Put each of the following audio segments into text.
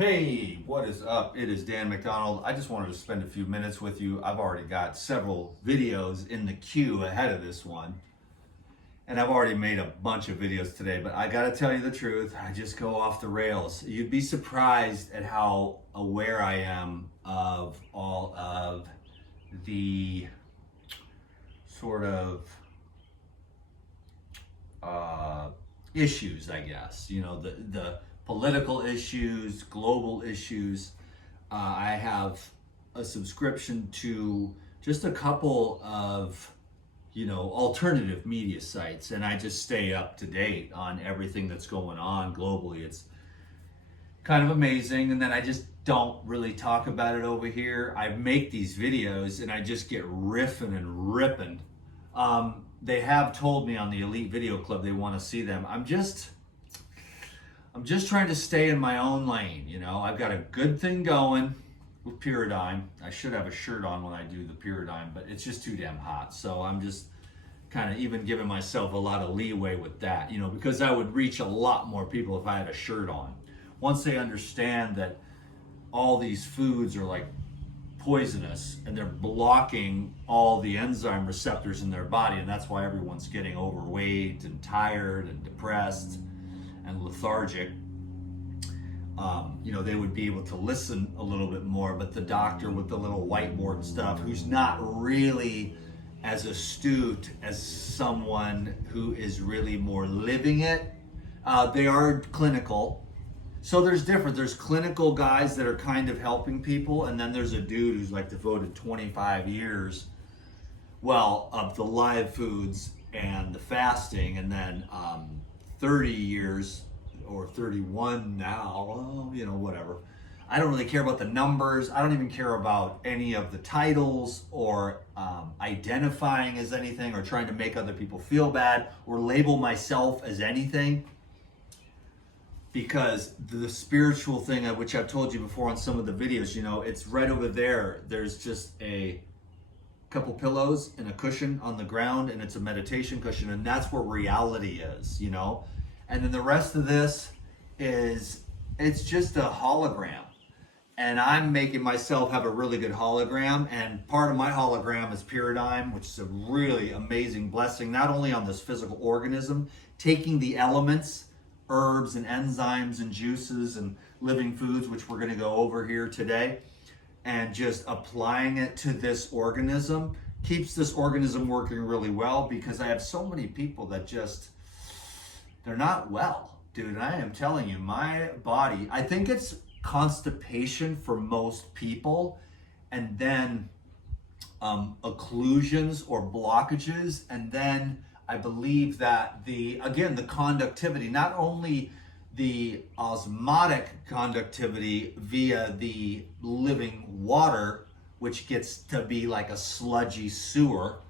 Hey, what is up? It is Dan McDonald. I just wanted to spend a few minutes with you. I've already got several videos in the queue ahead of this one. And I've already made a bunch of videos today, but I gotta tell you the truth, I just go off the rails. You'd be surprised at how aware I am of all of the sort of issues, I guess. You know, the political issues, global issues. I have a subscription to just a couple of, alternative media sites, and I just stay up to date on everything that's going on globally. It's kind of amazing, and then I just don't really talk about it over here. I make these videos, and I just get riffing and ripping. They have told me on the Elite Video Club they want to see them. I'm just trying to stay in my own lane. I've got a good thing going with puradigm. I should have a shirt on when I do the puradigm, but it's just too damn hot. So I'm just kind of even giving myself a lot of leeway with that, because I would reach a lot more people if I had a shirt on. Once they understand that all these foods are like poisonous and they're blocking all the enzyme receptors in their body, and that's why everyone's getting overweight and tired and depressed and lethargic. They would be able to listen a little bit more, but the doctor with the little whiteboard and stuff, who's not really as astute as someone who is really more living it, they are clinical. So there's clinical guys that are kind of helping people, and then there's a dude who's like devoted 25 years, of the live foods and the fasting, and then 30 years or 31 now, whatever. I don't really care about the numbers. I don't even care about any of the titles or identifying as anything or trying to make other people feel bad or label myself as anything. Because the spiritual thing, which I've told you before on some of the videos, it's right over there. There's just a couple pillows and a cushion on the ground, and it's a meditation cushion, and that's where reality is, And then the rest of this it's just a hologram. And I'm making myself have a really good hologram, and part of my hologram is puradigm, which is a really amazing blessing, not only on this physical organism, taking the elements, herbs and enzymes and juices and living foods, which we're going to go over here today, and just applying it to this organism, keeps this organism working really well, because I have so many people that they're not well, dude. I am telling you, my body, I think it's constipation for most people, and then occlusions or blockages, and then I believe that the conductivity, not only the osmotic conductivity via the living water, which gets to be like a sludgy sewer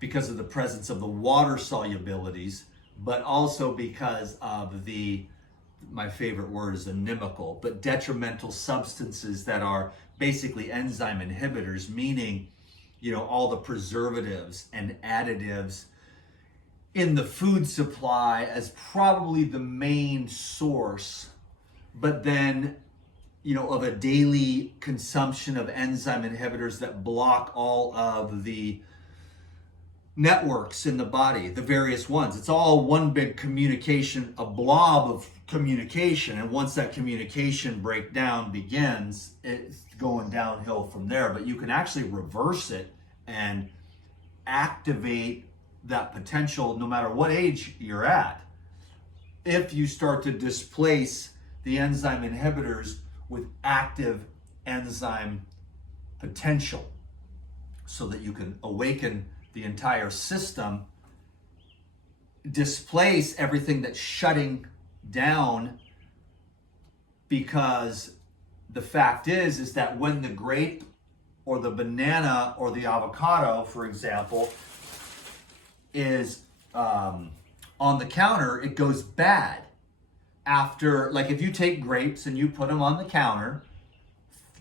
because of the presence of the water solubilities, but also because of my favorite word is inimical, but detrimental substances that are basically enzyme inhibitors, meaning, all the preservatives and additives in the food supply as probably the main source, but then, of a daily consumption of enzyme inhibitors that block all of the networks in the body, the various ones. It's all one big communication, a blob of communication. And once that communication breakdown begins, it's going downhill from there. But you can actually reverse it and activate that potential no matter what age you're at, if you start to displace the enzyme inhibitors with active enzyme potential, so that you can awaken the entire system, displace everything that's shutting down. Because the fact is that when the grape or the banana or the avocado, for example, is on the counter, it goes bad after, like if you take grapes and you put them on the counter,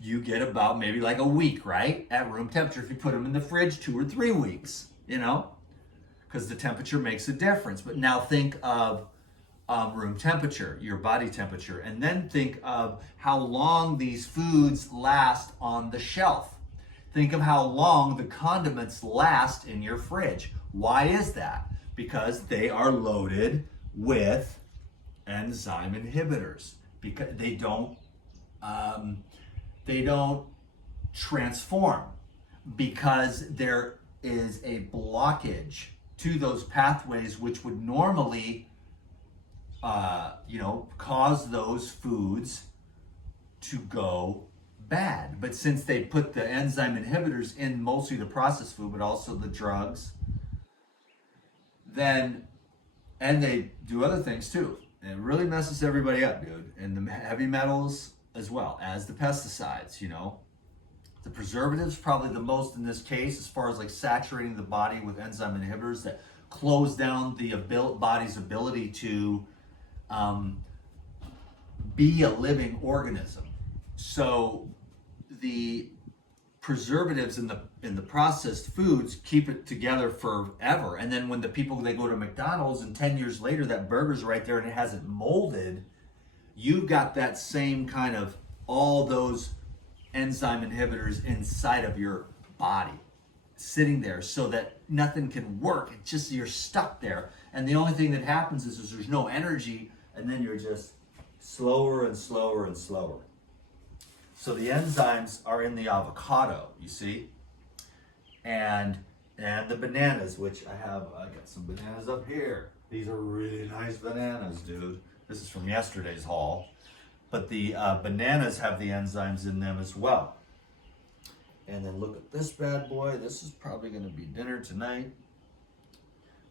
you get about maybe like a week, right? At room temperature. If you put them in the fridge, 2 or 3 weeks, because the temperature makes a difference. But now think of room temperature, your body temperature, and then think of how long these foods last on the shelf. Think of how long the condiments last in your fridge. Why is that? Because they are loaded with enzyme inhibitors. Because they don't transform, because there is a blockage to those pathways which would normally cause those foods to go bad. But since they put the enzyme inhibitors in mostly the processed food, but also the drugs, and they do other things too. And it really messes everybody up, dude. And the heavy metals as well as the pesticides, The preservatives, probably the most in this case, as far as like saturating the body with enzyme inhibitors that close down the body's ability to be a living organism. So the preservatives in the processed foods keep it together forever. And then when they go to McDonald's and 10 years later that burger's right there and it hasn't molded, you've got that same kind of all those enzyme inhibitors inside of your body sitting there so that nothing can work. It's just you're stuck there. And the only thing that happens is there's no energy, and then you're just slower and slower and slower. So the enzymes are in the avocado, you see, and the bananas, which I got some bananas up here. These are really nice bananas, dude. This is from yesterday's haul. But the bananas have the enzymes in them as well. And then look at this bad boy. This is probably going to be dinner tonight.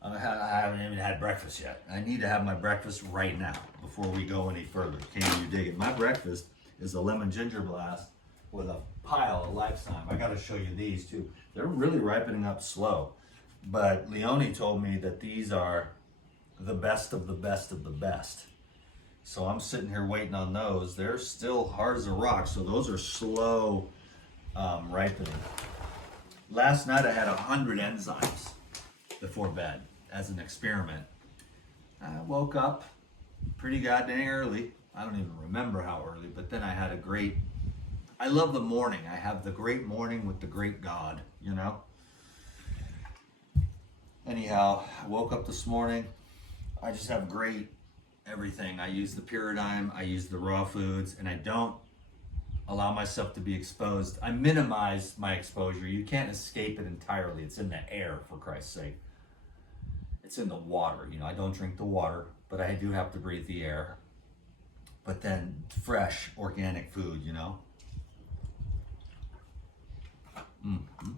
I haven't even had breakfast yet. I need to have my breakfast right now before we go any further. Can you dig it? My breakfast is a lemon ginger blast with a pile of lifetime. I got to show you these too. They're really ripening up slow. But Leonie told me that these are the best of the best of the best. So I'm sitting here waiting on those. They're still hard as a rock, so those are slow ripening. Last night I had 100 enzymes before bed as an experiment. I woke up pretty goddamn early. I don't even remember how early, but then I love the morning. I have the great morning with the great God, Anyhow, I woke up this morning. I just have great everything. I use the puradigm, I use the raw foods, and I don't allow myself to be exposed. I minimize my exposure. You can't escape it entirely. It's in the air, for Christ's sake. It's in the water. I don't drink the water, but I do have to breathe the air. But then fresh, organic food, Mm-hmm.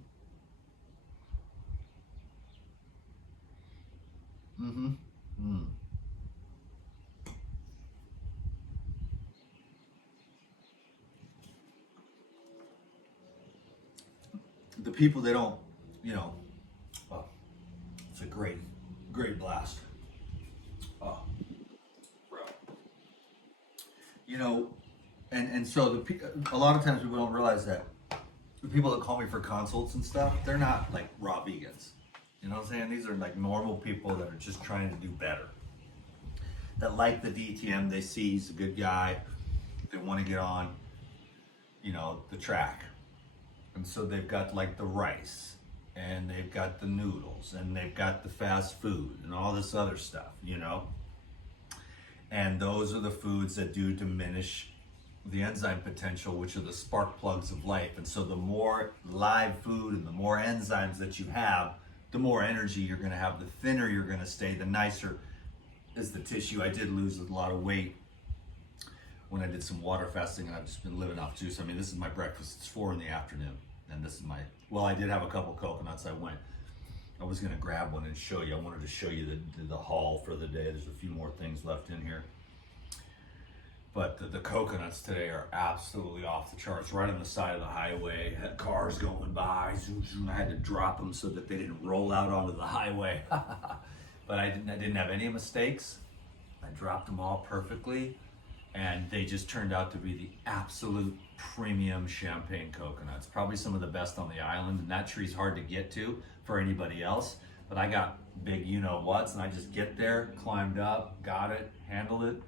Mm-hmm. Mm. The people they don't, well, it's a great blast. Oh, bro. And so a lot of times people don't realize that the people that call me for consults and stuff, they're not like raw vegans. You know what I'm saying? These are like normal people that are just trying to do better. That like the DTM, they see he's a good guy. They want to get on, the track. And so they've got like the rice, and they've got the noodles, and they've got the fast food and all this other stuff, And those are the foods that do diminish the enzyme potential, which are the spark plugs of life. And so the more live food and the more enzymes that you have, the more energy you're going to have, the thinner you're going to stay, the nicer is the tissue. I did lose a lot of weight when I did some water fasting, and I've just been living off juice. I mean, this is my breakfast. It's 4 in the afternoon, and this is I did have a couple coconuts. I was going to grab one and show you. I wanted to show you the haul for the day. There's a few more things left in here. But the coconuts today are absolutely off the charts. Right on the side of the highway, had cars going by. Zoom, zoom. I had to drop them so that they didn't roll out onto the highway. But I didn't have any mistakes. I dropped them all perfectly, and they just turned out to be the absolute premium champagne coconuts. Probably some of the best on the island, and that tree's hard to get to for anybody else. But I got big you-know-whats, and I just get there, climbed up, got it, handled it,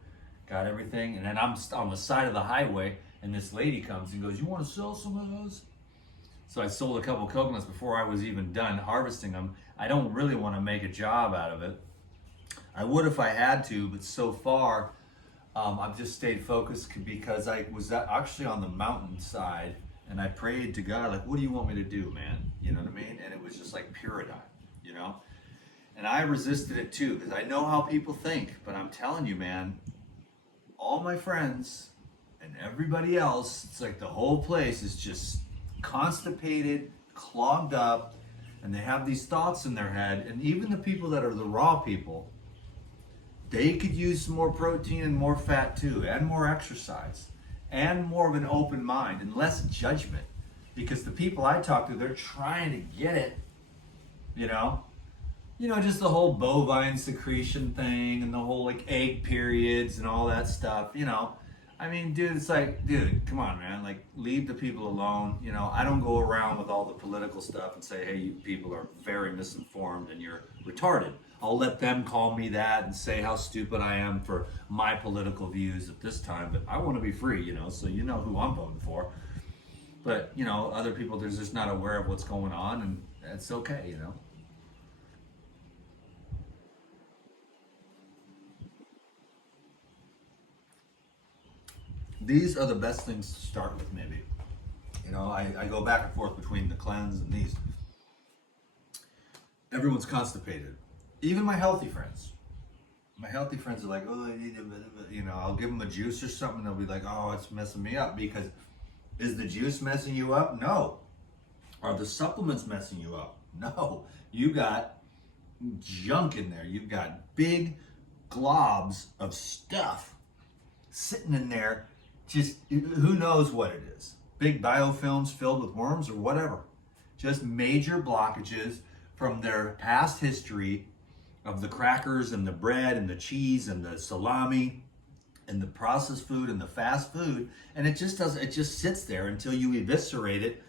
got everything, and then I'm on the side of the highway, and this lady comes and goes, "You want to sell some of those?" So I sold a couple coconuts before I was even done harvesting them. I don't really want to make a job out of it. I would if I had to, but so far, I've just stayed focused because I was actually on the mountainside, and I prayed to God, like, "What do you want me to do, man?" You know what I mean? And it was just like puradigm, you know? And I resisted it too, because I know how people think, but I'm telling you, man, all my friends and everybody else, it's like the whole place is just constipated, clogged up, and they have these thoughts in their head. And even the people that are the raw people, they could use some more protein and more fat too, and more exercise, and more of an open mind and less judgment. Because the people I talk to, they're trying to get it, you know? Just the whole bovine secretion thing and the whole like egg periods and all that stuff, I mean, dude, it's like, dude, come on, man. Like, leave the people alone. I don't go around with all the political stuff and say, "Hey, you people are very misinformed and you're retarded." I'll let them call me that and say how stupid I am for my political views at this time. But I want to be free, so you know who I'm voting for. But, other people, they're just not aware of what's going on, and that's okay, These are the best things to start with, maybe. I go back and forth between the cleanse and these. Everyone's constipated. Even my healthy friends. My healthy friends are like, "Oh, I need a bit of it." I'll give them a juice or something. They'll be like, "Oh, it's messing me up." Because is the juice messing you up? No. Are the supplements messing you up? No. You got junk in there. You've got big globs of stuff sitting in there. Just who knows what it is. Big biofilms filled with worms or whatever. Just major blockages from their past history of the crackers and the bread and the cheese and the salami and the processed food and the fast food. And it just sits there until you eviscerate it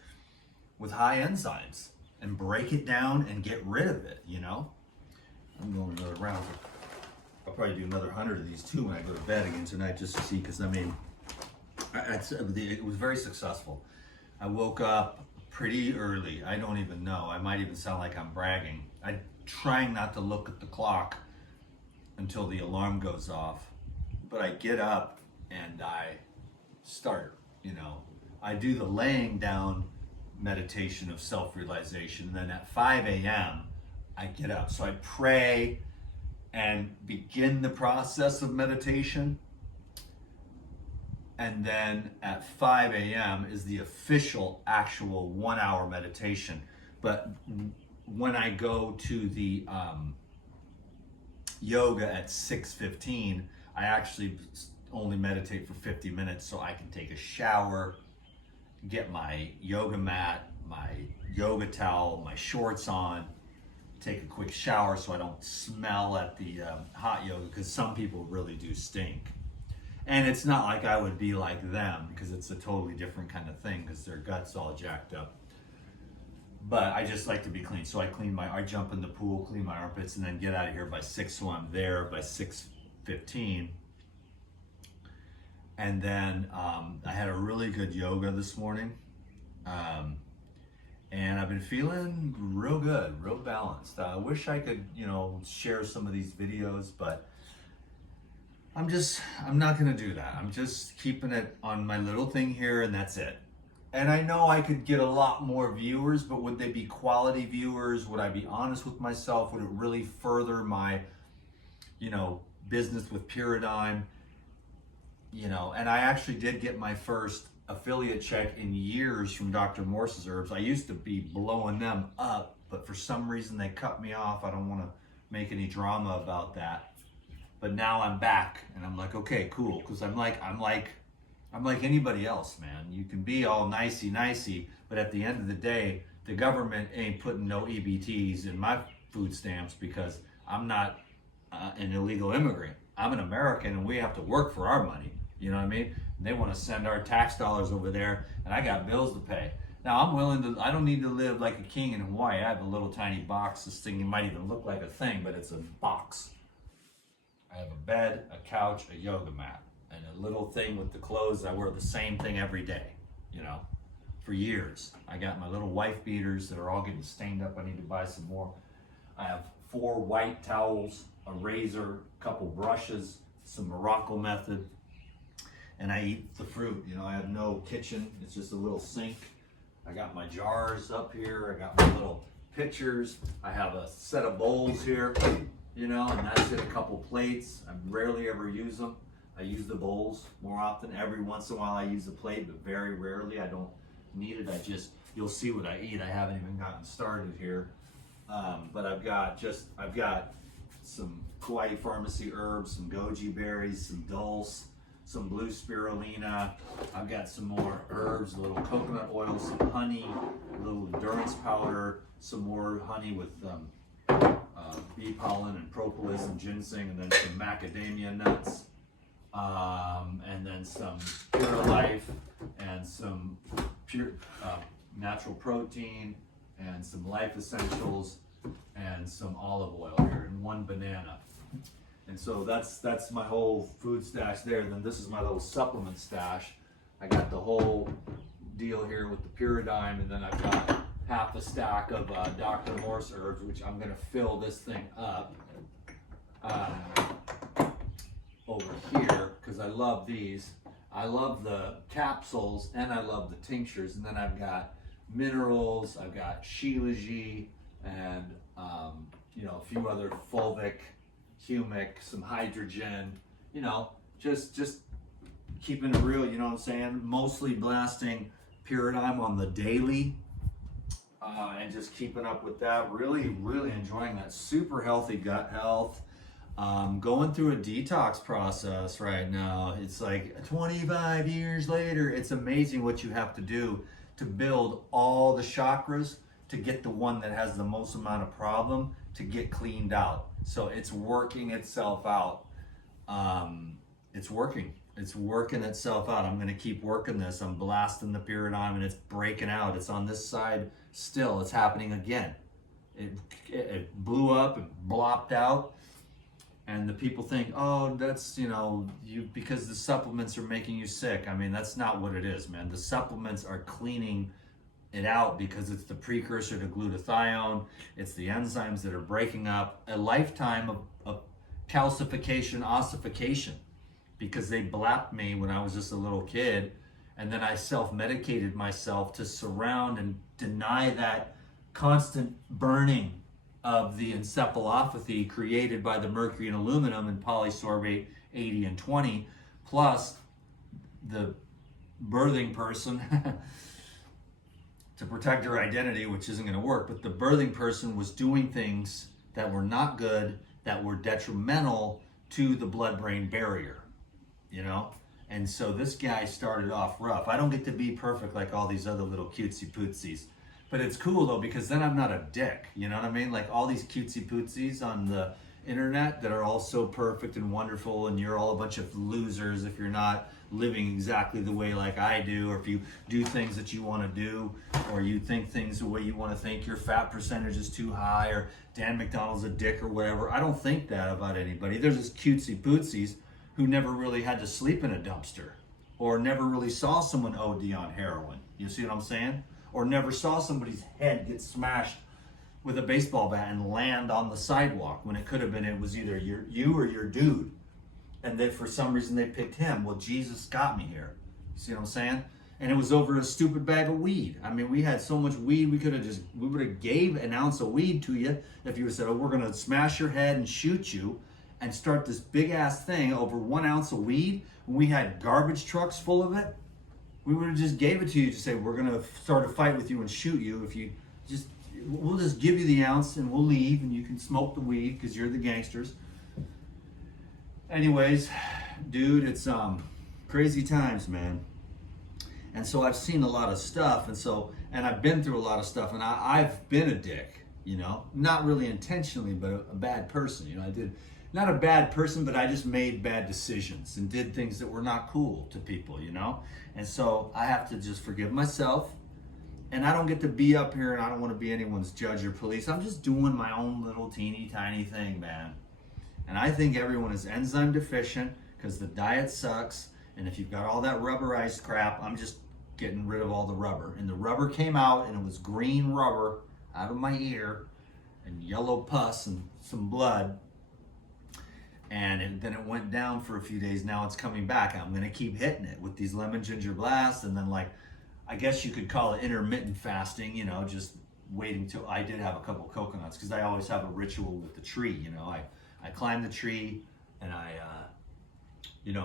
with high enzymes and break it down and get rid of it, I'm going another round. I'll probably do another 100 of these too when I go to bed again tonight, just to see, because it was very successful. I woke up pretty early. I don't even know. I might even sound like I'm bragging. I'm trying not to look at the clock until the alarm goes off. But I get up and I start, I do the laying down meditation of self-realization. And then at 5 a.m., I get up. So I pray and begin the process of meditation. And then at 5 a.m. is the official, actual 1 hour meditation. But when I go to the yoga at 6:15, I actually only meditate for 50 minutes so I can take a shower, get my yoga mat, my yoga towel, my shorts on, take a quick shower so I don't smell at the hot yoga, because some people really do stink. And it's not like I would be like them, because it's a totally different kind of thing, because their gut's all jacked up. But I just like to be clean. So I jump in the pool, clean my armpits, and then get out of here by 6, so I'm there by 6:15. And then I had a really good yoga this morning. And I've been feeling real good, real balanced. I wish I could, share some of these videos, but I'm not gonna do that. I'm just keeping it on my little thing here, and that's it. And I know I could get a lot more viewers, but would they be quality viewers? Would I be honest with myself? Would it really further my, business with Puradigm? And I actually did get my first affiliate check in years from Dr. Morse's Herbs. I used to be blowing them up, but for some reason they cut me off. I don't want to make any drama about that. But now I'm back, and I'm like, okay, cool, because I'm like anybody else, man. You can be all nicey, but at the end of the day, the government ain't putting no EBTs in my food stamps, because I'm not an illegal immigrant. I'm an American, and we have to work for our money. You know what I mean? And they want to send our tax dollars over there, and I got bills to pay. Now I'm willing to, I don't need to live like a king in Hawaii. I have a little tiny box. This thing, it might even look like a thing, but it's a box. I have a bed, a couch, a yoga mat, and a little thing with the clothes. I wear the same thing every day, you know, for years. I got my little wife beaters that are all getting stained up. I need to buy some more. I have 4 white towels, a razor, a couple brushes, some Morocco method, and I eat the fruit. You know, I have no kitchen. It's just a little sink. I got my jars up here. I got my little pitchers. I have a set of bowls here, you know, and that's it, a couple plates. I rarely ever use them. I use the bowls more often. Every once in a while I use the plate, but very rarely. I don't need it. You'll see what I eat. I haven't even gotten started here. But I've got some Kauai Pharmacy herbs, some goji berries, some dulse, some blue spirulina. I've got some more herbs, a little coconut oil, some honey, a little endurance powder, some more honey with bee pollen and propolis and ginseng, and then some macadamia nuts, and then some Pure Life and some pure natural protein and some life essentials and some olive oil here and 1 banana. And so that's my whole food stash there. And then this is my little supplement stash. I got the whole deal here with the puradigm, and then I've got half a stack of Dr. Morse herbs, which I'm gonna fill this thing up over here, because I love these. I love the capsules and I love the tinctures. And then I've got minerals, I've got shilajit, and you know, a few other fulvic, humic, some hydrogen, you know, just keeping it real, you know what I'm saying? Mostly blasting puradigm on the daily, and just keeping up with that. Really enjoying that. Super healthy gut health. Going through a detox process right now. It's like 25 years later. It's amazing what you have to do to build all the chakras to get the one that has the most amount of problem to get cleaned out. So it's working itself out. It's working itself out. I'm gonna keep working this. I'm blasting the puradigm and it's breaking out. It's on this side still. It's happening again. It blew up and blopped out. And the people think, oh, that's, you know, because the supplements are making you sick. I mean, that's not what it is, man. The supplements are cleaning it out because it's the precursor to glutathione. It's the enzymes that are breaking up a lifetime of calcification, ossification, because they blapped me when I was just a little kid. And then I self-medicated myself to surround and deny that constant burning of the encephalopathy created by the mercury and aluminum and polysorbate 80 and 20, plus the birthing person to protect her identity, which isn't going to work, but the birthing person was doing things that were not good, that were detrimental to the blood-brain barrier, you know? And so this guy started off rough. I don't get to be perfect like all these other little cutesy pootsies. But it's cool though, because then I'm not a dick, you know what I mean? Like all these cutesy pootsies on the internet that are all so perfect and wonderful, and you're all a bunch of losers if you're not living exactly the way like I do, or if you do things that you want to do, or you think things the way you want to think, your fat percentage is too high, or Dan McDonald's a dick or whatever. I don't think that about anybody. There's this cutesy pootsies who never really had to sleep in a dumpster, or never really saw someone OD on heroin. You see what I'm saying? Or never saw somebody's head get smashed with a baseball bat and land on the sidewalk, when it could have been, it was either you or your dude. And then for some reason they picked him. Well, Jesus got me here. You see what I'm saying? And it was over a stupid bag of weed. I mean, we had so much weed, we would have gave an ounce of weed to you if you said, oh, we're gonna smash your head and shoot you and start this big ass thing over 1 ounce of weed. When we had garbage trucks full of it, we would have just gave it to you to say, we're gonna start a fight with you and shoot you if you we'll just give you the ounce and we'll leave and you can smoke the weed because you're the gangsters. Anyways, dude, it's crazy times, man. And so I've seen a lot of stuff, and I've been through a lot of stuff, and I've been a dick, you know, not really intentionally, but a bad person. You know, I did, not a bad person, but I just made bad decisions and did things that were not cool to people, you know? And so I have to just forgive myself And I don't get to be up here, and I don't want to be anyone's judge or police. I'm just doing my own little teeny tiny thing, man. And I think everyone is enzyme deficient because the diet sucks. And if you've got all that rubberized crap, I'm just getting rid of all the rubber. And the rubber came out, and it was green rubber out of my ear and yellow pus and some blood. And then it went down for a few days. Now it's coming back. I'm going to keep hitting it with these lemon ginger blasts. And then, like, I guess you could call it intermittent fasting, you know, just waiting till I did have a couple coconuts, because I always have a ritual with the tree. You know, I climb the tree, and then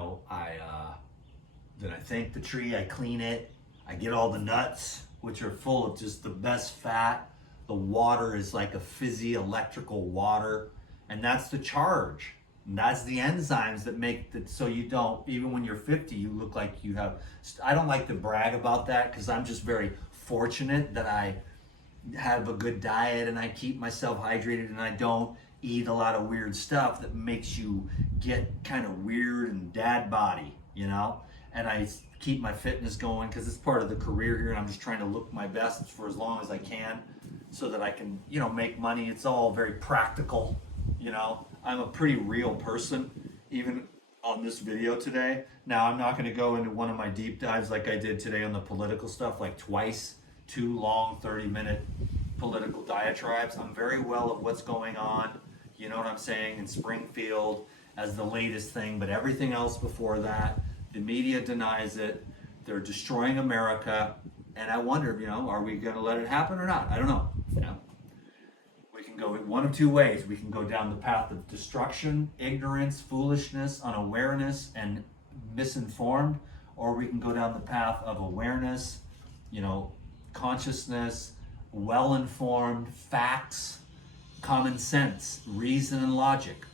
I thank the tree, I clean it, I get all the nuts, which are full of just the best fat. The water is like a fizzy electrical water, and that's the charge. And that's the enzymes that make that, so you don't, even when you're 50, you look like you have, I don't like to brag about that, because I'm just very fortunate that I have a good diet and I keep myself hydrated, and I don't eat a lot of weird stuff that makes you get kind of weird and dad body, you know? And I keep my fitness going because it's part of the career here, and I'm just trying to look my best for as long as I can so that I can, you know, make money. It's all very practical, you know? I'm a pretty real person, even on this video today. Now, I'm not going to go into one of my deep dives like I did today on the political stuff, like twice, 2 long 30-minute political diatribes. I'm very well of what's going on, you know what I'm saying, in Springfield as the latest thing, but everything else before that, the media denies it. They're destroying America, and I wonder, you know, are we going to let it happen or not? I don't know, you know. We can go one of two ways. We can go down the path of destruction, ignorance, foolishness, unawareness, and misinformed, or we can go down the path of awareness, you know, consciousness, well-informed, facts, common sense, reason, and logic.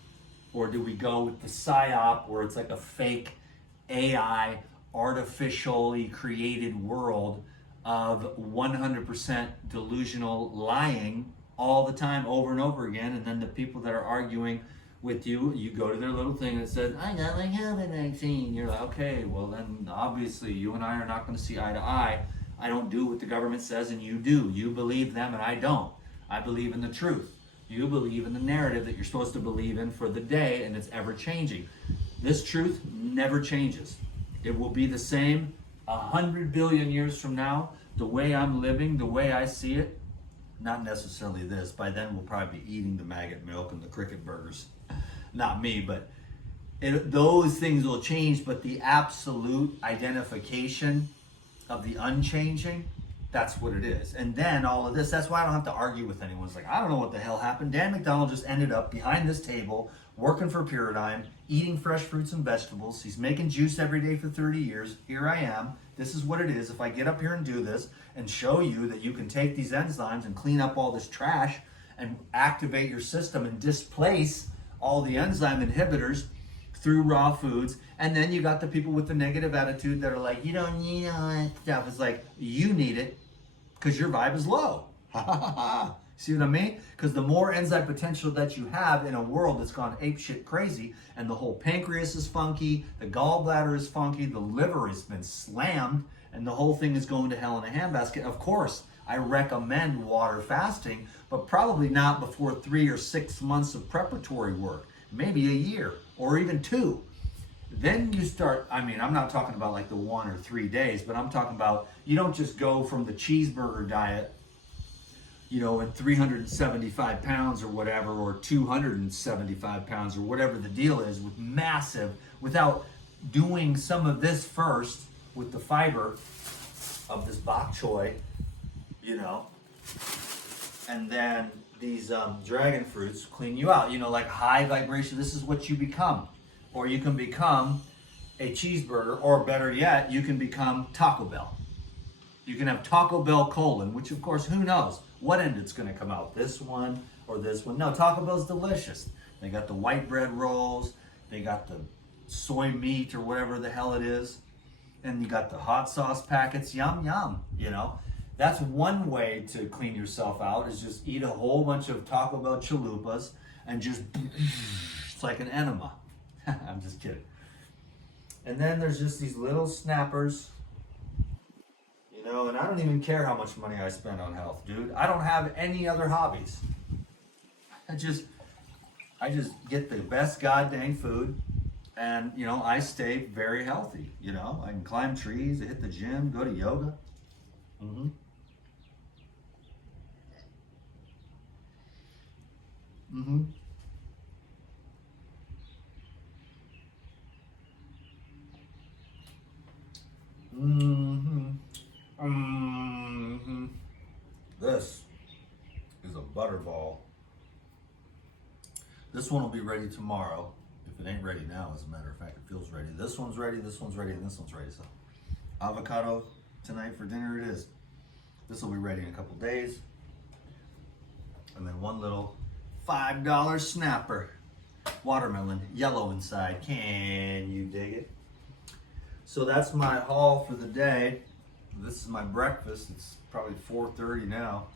Or do we go with the psyop, where it's like a fake AI, artificially created world of 100% delusional lying all the time, over and over again, and then the people that are arguing with you, you go to their little thing that says, I got my COVID vaccine. You're like, okay, well then obviously you and I are not going to see eye to eye. I don't do what the government says, and you do. You believe them, and I don't. I believe in the truth. You believe in the narrative that you're supposed to believe in for the day, and it's ever changing. This truth never changes. It will be the same 100 billion years from now. The way I'm living, the way I see it, not necessarily this. By then, we'll probably be eating the maggot milk and the cricket burgers. Not me, but those things will change. But the absolute identification of the unchanging, that's what it is. And then all of this, that's why I don't have to argue with anyone. It's like, I don't know what the hell happened. Dan McDonald just ended up behind this table, working for Puradigm, eating fresh fruits and vegetables. He's making juice every day for 30 years. Here I am. This is what it is. If I get up here and do this and show you that you can take these enzymes and clean up all this trash and activate your system and displace all the enzyme inhibitors through raw foods, and then you got the people with the negative attitude that are like, you don't need all that stuff. It's like, you need it because your vibe is low. See what I mean? Because the more enzyme potential that you have in a world that's gone apeshit crazy, and the whole pancreas is funky, the gallbladder is funky, the liver has been slammed, and the whole thing is going to hell in a handbasket. Of course, I recommend water fasting, but probably not before 3 or 6 months of preparatory work, maybe a year or even 2. Then you start, I mean, I'm not talking about like the 1 or 3 days, but I'm talking about, you don't just go from the cheeseburger diet, you know, at 375 pounds or whatever, or 275 pounds or whatever the deal is, with massive, without doing some of this first with the fiber of this bok choy, you know, and then these dragon fruits clean you out, you know, like high vibration. This is what you become. Or you can become a cheeseburger, or better yet, you can become Taco Bell. You can have Taco Bell colon, which of course, who knows what end it's going to come out, this one or this one. No, Taco Bell's delicious. They got the white bread rolls, they got the soy meat or whatever the hell it is, and you got the hot sauce packets. Yum yum, you know. That's one way to clean yourself out, is just eat a whole bunch of Taco Bell chalupas and just, it's like an enema. I'm just kidding. And then there's just these little snappers, you know, and I don't even care how much money I spend on health, dude. I don't have any other hobbies. I just get the best goddamn food, and you know, I stay very healthy. You know, I can climb trees, I hit the gym, go to yoga. Mm-hmm. Mm-hmm. Mm-hmm. Mm-hmm. This is a butterball. This one will be ready tomorrow. If it ain't ready now, as a matter of fact, it feels ready. This one's ready, and this one's ready. So avocado tonight for dinner it is. This will be ready in a couple days. And then one little $5 snapper. Watermelon, yellow inside. Can you dig it? So that's my haul for the day. This is my breakfast. It's probably 4:30 now.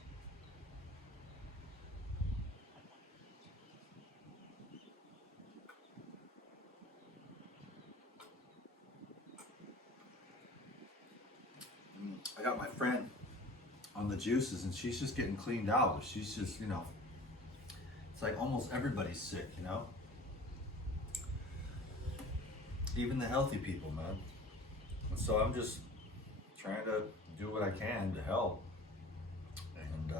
I got my friend on the juices and she's just getting cleaned out. She's just, you know, it's like almost everybody's sick, you know? Even the healthy people, man. And so I'm just trying to do what I can to help. And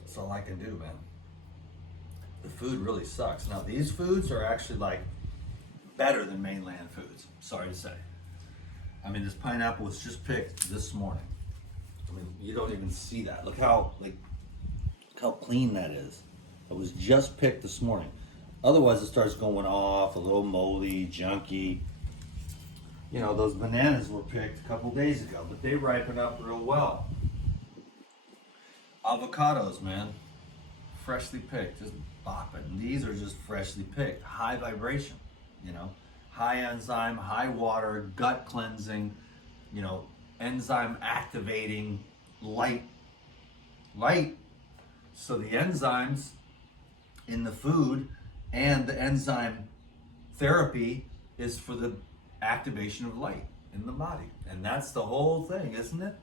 that's all I can do, man. The food really sucks. Now, these foods are actually like better than mainland foods, sorry to say. I mean, this pineapple was just picked this morning. I mean, you don't even see that. Look how clean that is. It was just picked this morning. Otherwise, it starts going off, a little moldy, junky. You know, those bananas were picked a couple days ago, but they ripen up real well. Avocados, man, freshly picked, just bopping. These are just freshly picked, high vibration, you know, high enzyme, high water, gut cleansing, you know, enzyme activating, light. So the enzymes in the food and the enzyme therapy is for the activation of light in the body. And that's the whole thing, isn't it?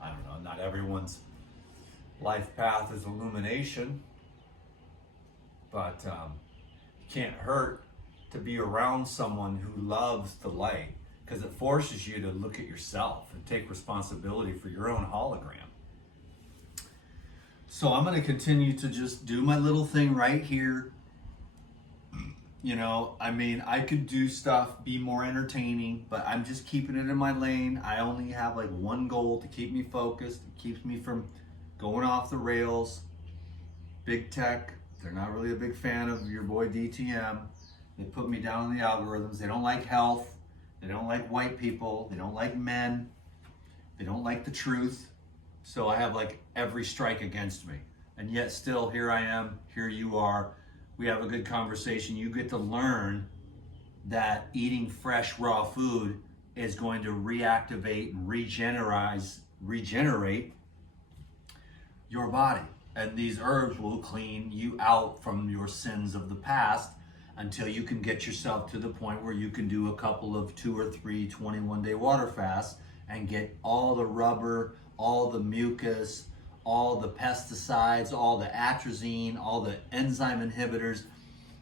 I don't know, not everyone's life path is illumination, but it can't hurt to be around someone who loves the light, because it forces you to look at yourself and take responsibility for your own hologram. So I'm going to continue to just do my little thing right here. You know, I mean, I could do stuff, be more entertaining, but I'm just keeping it in my lane. I only have like one goal to keep me focused. It keeps me from going off the rails. Big tech, they're not really a big fan of your boy DTM. They put me down in the algorithms. They don't like health. They don't like white people. They don't like men. They don't like the truth. So I have like every strike against me. And yet still here I am, here you are. We have a good conversation. You get to learn that eating fresh raw food is going to reactivate and regenerate your body. And these herbs will clean you out from your sins of the past until you can get yourself to the point where you can do a couple of 2 or 3 21-day water fasts and get all the rubber, all the mucus, all the pesticides, all the atrazine, all the enzyme inhibitors.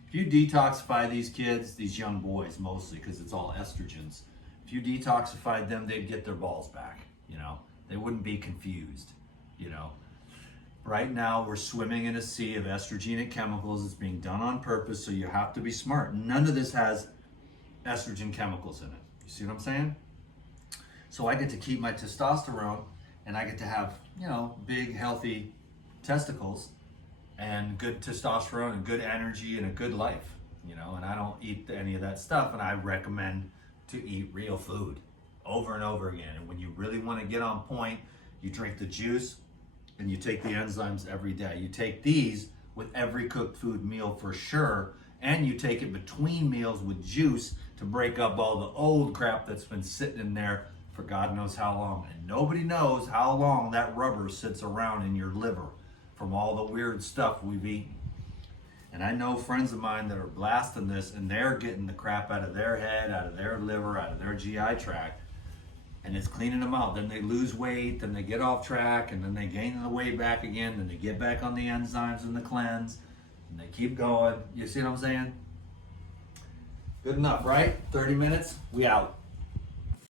If you detoxify these kids, these young boys mostly, because it's all estrogens, if you detoxified them, they'd get their balls back, you know? They wouldn't be confused, you know? Right now, we're swimming in a sea of estrogenic chemicals. It's being done on purpose, so you have to be smart. None of this has estrogen chemicals in it. You see what I'm saying? So I get to keep my testosterone, and I get to have, you know, big, healthy testicles and good testosterone and good energy and a good life, you know, and I don't eat any of that stuff, and I recommend to eat real food over and over again. And when you really want to get on point, you drink the juice and you take the enzymes every day. You take these with every cooked food meal for sure, and you take it between meals with juice to break up all the old crap that's been sitting in there for God knows how long. And nobody knows how long that rubber sits around in your liver from all the weird stuff we've eaten. And I know friends of mine that are blasting this, and they're getting the crap out of their head, out of their liver, out of their GI tract. and it's cleaning them out. Then they lose weight, then they get off track, and then they gain the weight back again, then they get back on the enzymes and the cleanse, and they keep going. You see what I'm saying? Good enough, right? 30 minutes, we out.